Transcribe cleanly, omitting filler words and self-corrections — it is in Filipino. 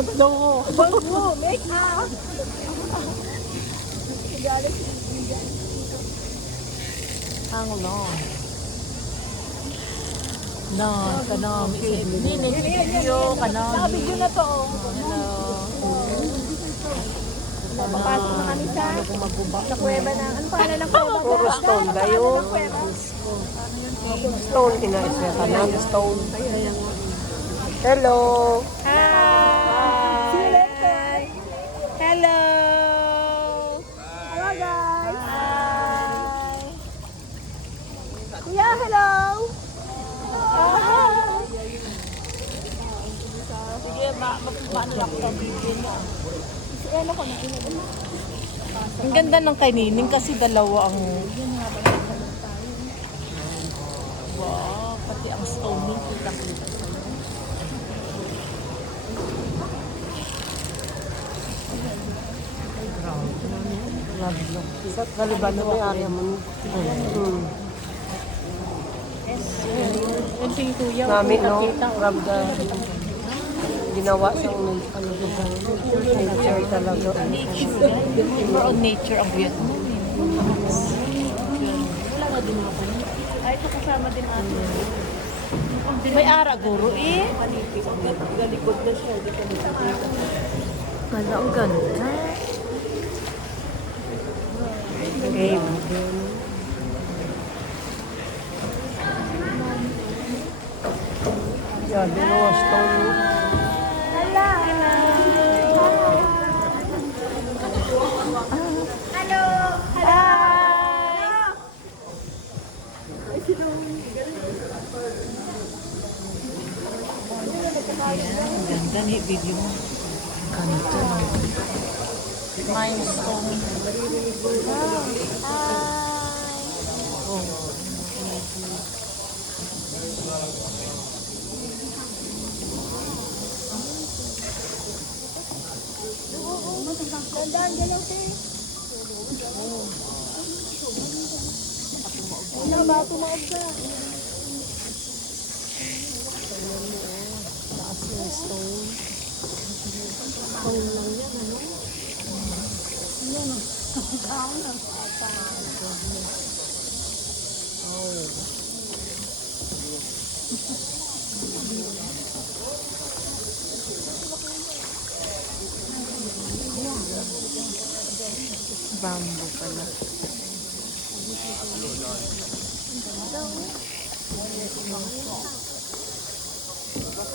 No. Bago, make up. Ang long. No, kanang video, kanang. Nakabidyo na to. Hello. Papasok na kami sa kuweba na. Ano pangalan ng kuweba? Puro stone kayo. Stone, inaisya ka ng stone. Hello. Hi! See you later! Hello. Hello guys! Hi. Kuya, hello! Sige, paano lang ko video mo? Ano ko na inabot? Ang ganda ng kay Nining kasi dalawa ang... Wow, pati ang stone niya, kita-kita. Grabe lang. Sa Taliban na may area mo. Yung si Kuya, Namin, no? kita-kita. Grabe ka. Ginawa siyang nature talaga. Nature. More on nature ang Vietnam. Wala nga din ako. Ay, ito kasama din natin. May ara, guro eh. Galikod na siya. Kala, ang ganda. Okay. Yan, ginawa stone. Ang ganda ni video mo. Ganda. Limestone. Oh. Dandaan dyan lang siya. Wala ba tumaog ka? Taas yung stone. Stone lang yan, ano? Bamboo pala.